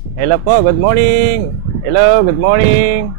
Hello po, good morning. Hello, good morning.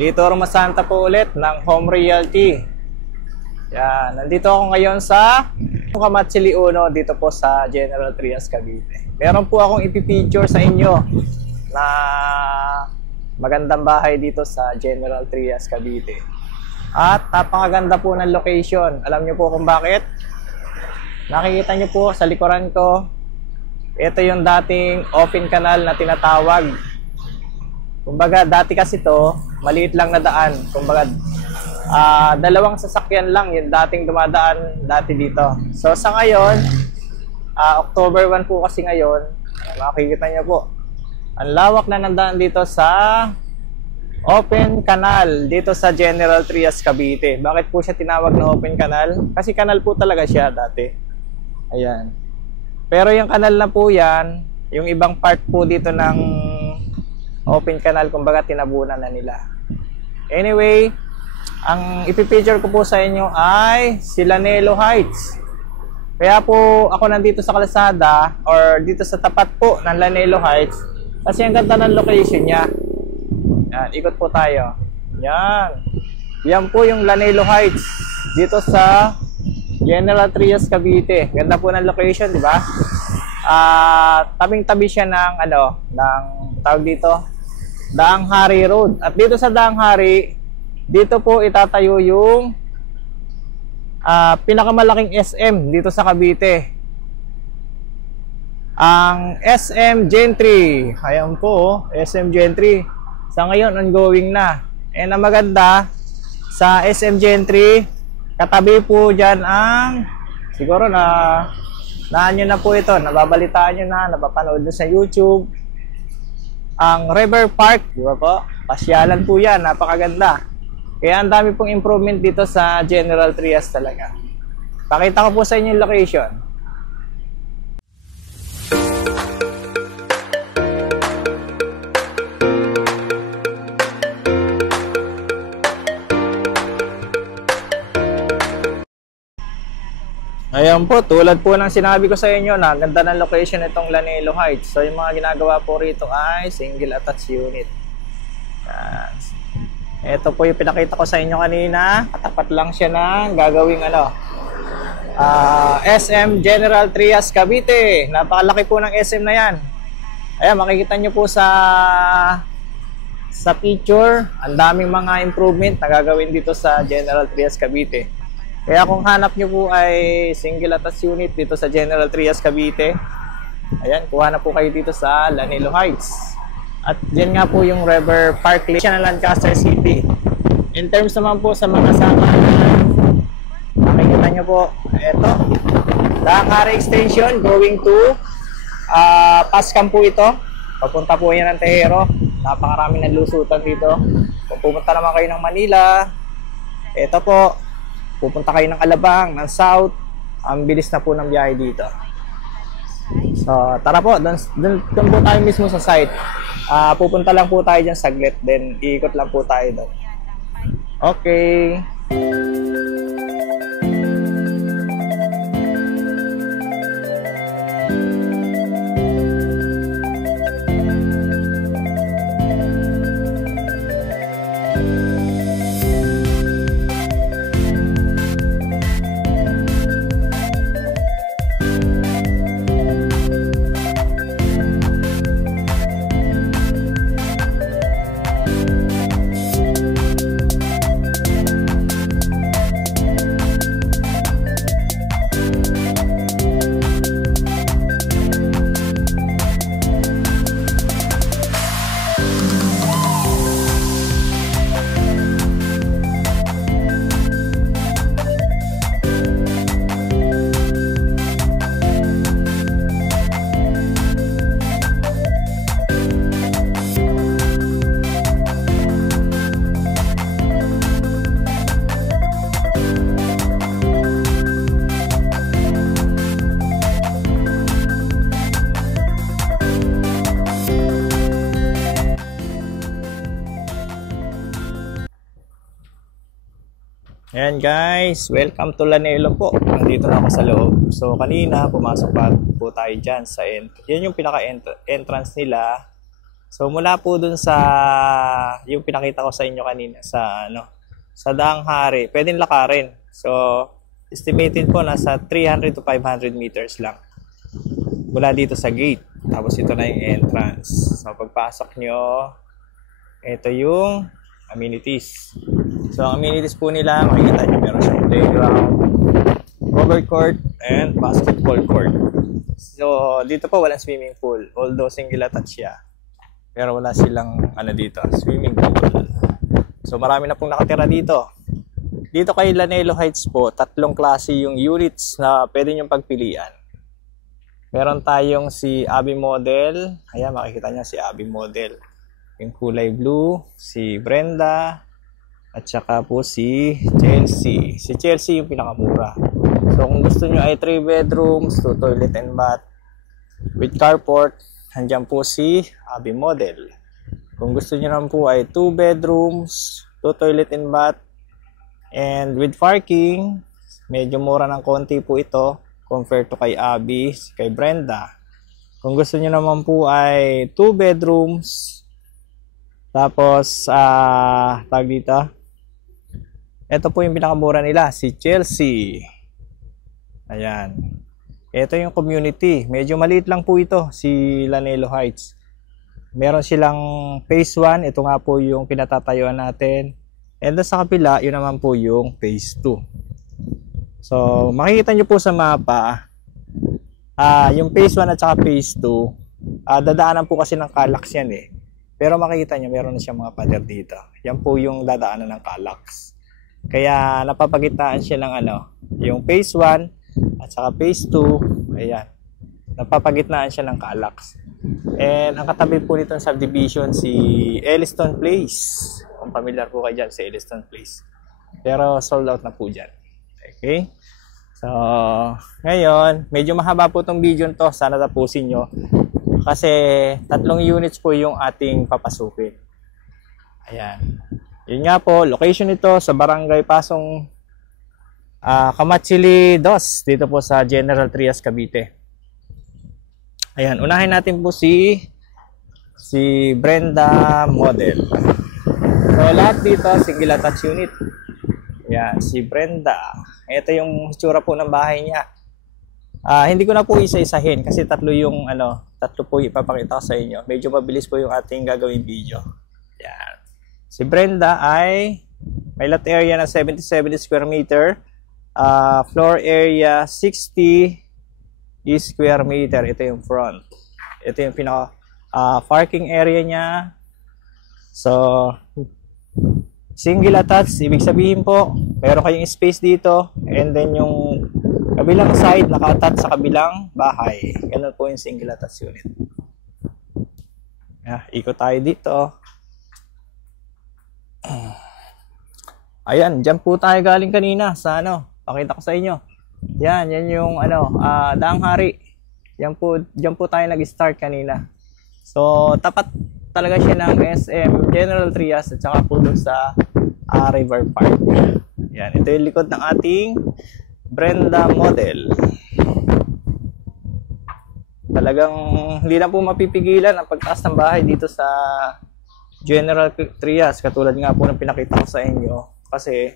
Lito Romasanta po ulit ng Home Realty. Yan, nandito ako ngayon sa Kamatsili Uno dito po sa General Trias, Cavite. Meron po akong ipipicture sa inyo na magandang bahay dito sa General Trias, Cavite. At napakaganda po ng location. Alam niyo po kung bakit? Nakikita niyo po sa likuran ko, ito yung dating open canal na tinatawag. Kumbaga, dati kasi to maliit lang na daan. Kumbaga, dalawang sasakyan lang yung dating dumadaan dati dito. So, sa ngayon, October 1 po kasi ngayon, makikita niyo po, ang lawak na ng daan dito sa open canal dito sa General Trias, Cavite. Bakit po siya tinawag na open canal? Kasi canal po talaga siya dati. Ayan. Pero yung kanal na po yan, yung ibang part po dito ng open canal, kumbaga tinabunan na nila. Anyway, ang ipipicture ko po sa inyo ay si Lanelo Heights. Kaya po ako nandito sa kalsada or dito sa tapat po ng Lanelo Heights kasi ang ganda ng location niya. Yan, ikot po tayo. Yan. Yan po yung Lanelo Heights dito sa General Trias, Cavite. Ganda po ng location, di ba? Tabing-tabi siya ng ng tawag dito, Daang Hari Road. At dito sa Daang Hari, dito po itatayo yung pinakamalaking SM dito sa Cavite. Ang SM Gentry. Ayan po, SM Gentry. Sa ngayon, ongoing na. And ang maganda, sa SM Gentry, katabi po dyan ang, siguro naan nyo na po ito, nababalitaan nyo na, napapanood nyo sa YouTube, ang River Park, di ba po? Pasyalan po yan, napakaganda. Kaya ang dami pong improvement dito sa General Trias talaga. Pakita ko po sa inyo yung location. Ayan po, tulad po ng sinabi ko sa inyo na ganda ng location itong Lanelo Heights. So yung mga ginagawa po rito ay single attached unit. Yan. Ito po yung pinakita ko sa inyo kanina. Katapat lang siya ng gagawing SM General Trias, Cavite. Napakalaki po ng SM na yan. Ayan, makikita nyo po sa picture. Ang daming mga improvement na gagawin dito sa General Trias, Cavite. Kaya kung hanap nyo po ay single attached unit dito sa General Trias, Cavite, ayan, kuha na po kayo dito sa Lanelo Heights. At dyan nga po yung River Park ng Lancaster City. In terms naman po sa mga sakalan, makikita nyo po, eto, Daang Hari Extension going to Pascam po ito. Papunta po yan ng Tehero. Napakarami ng lusutan dito. Kung pumunta naman kayo ng Manila, eto po, pupunta kayo ng Alabang, ng South, ang bilis na po ng biyahe dito. So, tara po, doon po tayo mismo sa site. Pupunta lang po tayo dyan saglit, then iikot lang po tayo doon. Okay. Ayan guys, welcome to Lanelo po. Nandito na ako sa loob. So kanina, pumasok pa po tayo dyan sa yan yung pinaka-entrance nila. So mula po dun sa, yung pinakita ko sa inyo kanina, sa Daang Hari, pwedeng lakarin. So, estimated po nasa 300 to 500 meters lang. Mula dito sa gate. Tapos ito na yung entrance. So pagpasok nyo, ito yung amenities. So, ang amenities po nila, makikita nyo meron siyang playground, covered court, and basketball court. So, dito po walang swimming pool. Although single attached siya. Pero wala silang, dito, swimming pool. So, marami na pong nakatira dito. Dito kay Lanelo Heights po, 3 klase yung units na pwede nyong pagpilian. Meron tayong si Abby Model. Ayan, makikita nyo si Abby Model. Yung kulay blue, si Brenda, at saka po si Chelsea. Si Chelsea yung pinakamura. So kung gusto nyo ay 3 bedrooms, 2 toilet and bath with carport, andyan po si Abby Model. Kung gusto nyo naman po ay 2 bedrooms, 2 toilet and bath, and with parking, medyo mura ng konti po ito compared to kay Abby, kay Brenda. Kung gusto nyo naman po ay 2 bedrooms, tapos tag dito, ito po yung pinakamura nila, si Chelsea. Ayan. Ito yung community. Medyo maliit lang po ito, si Lanelo Heights. Meron silang phase 1. Ito nga po yung pinatatayuan natin. And sa kapila, yun naman po yung phase 2. So, makikita nyo po sa mapa, yung phase 1 at saka phase 2, dadaanan po kasi ng Calax yan eh. Pero makikita nyo, meron na siyang mga pader dito. Yan po yung dadaanan ng Calax. Kaya napapagitnaan siya ng yung phase 1 at saka phase 2, ayan. Napapagitnaan siya ng Calax. And ang katabi po nitong subdivision si Elliston Place. Kung familiar po kayo dyan si Elliston Place. Pero sold out na po dyan. Okay? So, ngayon, medyo mahaba po itong video to. Sana tapusin nyo. Kasi 3 units po yung ating papasukin. Ayan. Yun nga po, location nito sa Barangay Pasong Kamatsili 2, dito po sa General Trias, Cavite. Ayan, unahin natin po si Brenda Model. So lahat dito, single attached unit. Ayan, si Brenda. Ito yung itsura po ng bahay niya. Hindi ko na po isa-isahin kasi 3 yung 3 po ipapakita ko sa inyo. Medyo mabilis po yung ating gagawin video. Ayan. Si Brenda ay may lot area na 77 square meter, floor area 60 square meter. Ito yung front. Ito yung pinaka parking area niya. So, single attached, ibig sabihin po, meron kayong space dito, and then yung kabilang side naka-attach sa kabilang bahay. Ganun po yung single attached unit. Ikot tayo dito. Ayan, dyan po tayo galing kanina sa pakita ko sa inyo. Yan yung Daang Hari. Dyan po tayo nag-start kanina. So, tapat talaga siya ng SM General Trias at saka po doon sa River Park. Yan, ito yung likod ng ating Brenda Model. Talagang hindi na po mapipigilan ang pagtaas ng bahay dito sa General Trias, katulad nga po ng pinakita ko sa inyo, kasi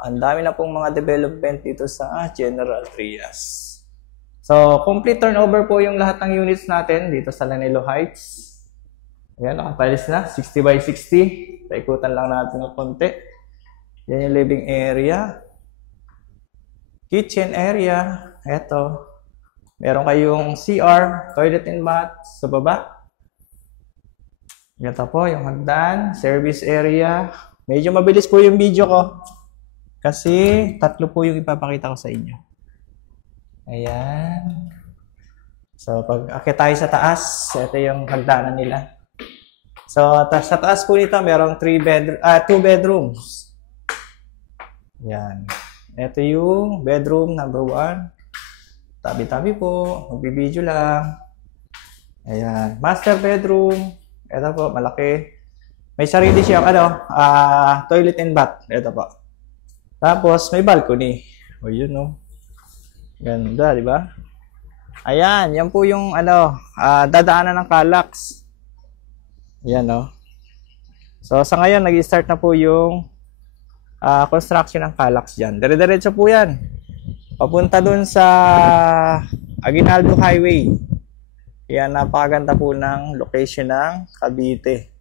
ang dami na pong mga development dito sa General Trias. So, complete turnover po yung lahat ng units natin dito sa Lanelo Heights. Ayan, nakatiles na, 60 by 60. Paikutan lang natin ng konti. Yan yung living area. Kitchen area. Eto. Meron kayong CR, toilet and bath sa baba. Ito po yung hagdan, service area. Medyo mabilis po yung video ko kasi 3 po yung ipapakita ko sa inyo. Ayan. So pag akit tayo sa taas, ito yung hagdanan nila. So sa taas po nito merong 2 bedrooms. Ayan. Ito yung bedroom number 1. Tabi-tabi po, magbibideo lang. Ayan, master bedroom. Ito po, malaki. May sarili siyang toilet and bath. Ito po. Tapos, may balcony. O, yun, no? Ganda, di ba? Ayan, yan po yung, dadaanan ng Calax. Yan, no? So, sa ngayon, nag-start na po yung construction ng Calax dyan. Dire-diretso po yan. Papunta dun sa Aguinaldo Highway. Yan, napakaganda po ng location ng Cavite.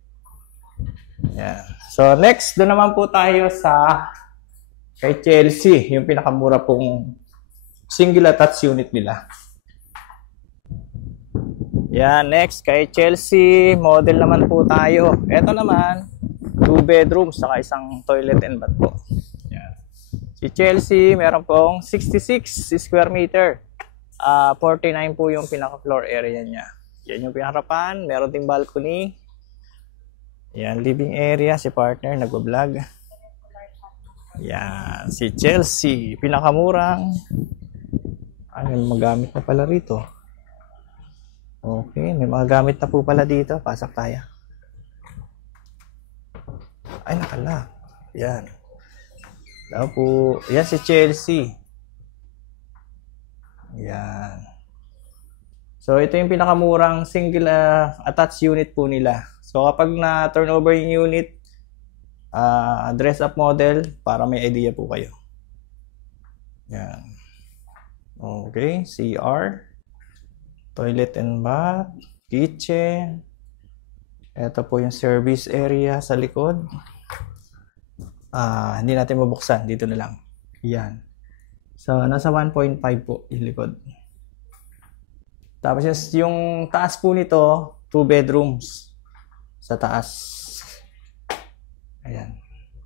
Yan. So, next, doon naman po tayo sa kay Chelsea, yung pinakamura pong single attached unit nila. Yan, next, kay Chelsea, model naman po tayo. Ito naman, 2 bedrooms, saka isang toilet and bath po. Yan. Si Chelsea, meron pong 66 square meter. 49 po yung pinaka-floor area niya. Yan yung pinaharapan, meron ding balcony. Yan, living area, si partner, nagbablog. Yan, si Chelsea, pinakamurang. May magamit na pala rito. Okay, may mga gamit na po pala dito. Pasok tayo. Ay, nakala. Yan. Daw po. Yan si Chelsea. Yan. So, ito yung pinakamurang single attached unit po nila. So, kapag na-turnover yung unit, dress up model para may idea po kayo. Yan. Okay, CR, toilet and bath, kitchen. Ito po yung service area sa likod. Hindi natin mabuksan, dito na lang. Yan. So, nasa 1.5 po yung likod. Tapos yung taas po nito, 2 bedrooms sa taas. Ayan.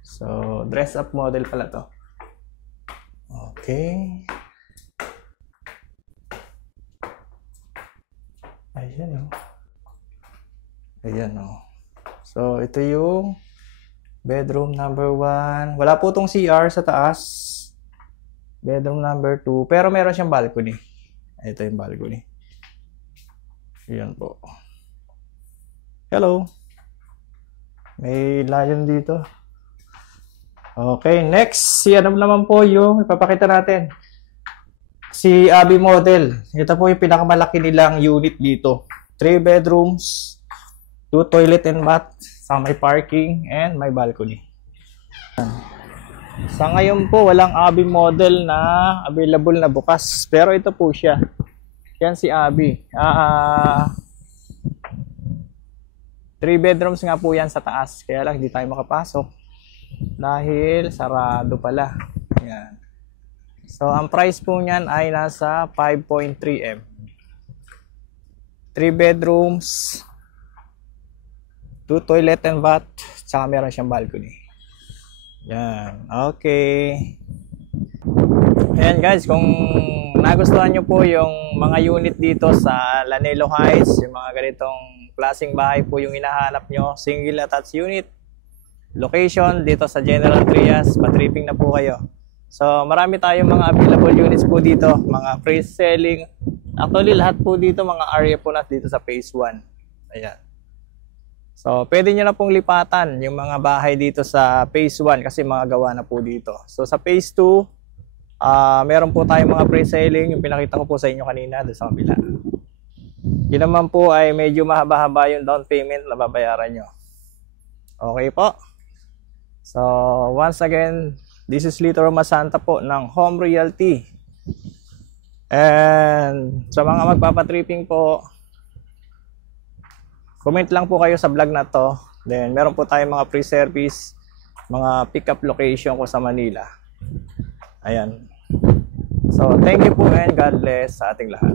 So, dress up model pala to. Okay. Ayan, oh. Ayan, oh. So, ito yung bedroom number 1. Wala po tong CR sa taas. Bedroom number 2. Pero meron siyang balcony. Ito yung balcony. Ayan po. Hello. May lion dito. Okay, next. Si ano naman po yung ipapakita natin. Si Abby model. Ito po yung pinakamalaki nilang unit dito. 3 bedrooms, 2 toilet and bath, sa may parking, and may balcony. Sa ngayon po, walang Abby model na available na bukas. Pero ito po siya. Yan si Abby. 3 bedrooms nga po yan sa taas. Kaya lang hindi tayo makapasok. Dahil sarado pala. Yan. So, ang price po niyan ay nasa 5.3M. 3 bedrooms, 2 toilet and bath, tsaka meron siyang balcony. Yan. Okay. Ayan guys, kung nagustuhan nyo po yung mga unit dito sa Lanelo Heights, yung mga ganitong klaseng bahay po yung hinahanap nyo, single attached unit, location dito sa General Trias, patripping na po kayo. So marami tayong mga available units po dito, mga pre-selling. Actually lahat po dito mga area po na dito sa phase 1. Ayan. So pwede nyo na pong lipatan yung mga bahay dito sa phase 1 kasi mga gawa na po dito. So sa phase 2, meron po tayong mga pre-selling, yung pinakita ko po sa inyo kanina doon sa kabila. Yun naman po ay medyo mahaba-haba yung down payment na babayaran nyo. Okay po. So, once again, this is Lito Romasanta po ng Home Realty. And sa mga magpapatripping po, comment lang po kayo sa vlog na to. Then, meron po tayong mga pre-service, mga pick-up location ko sa Manila. Ayan. So, thank you po and God bless sa ating lahat.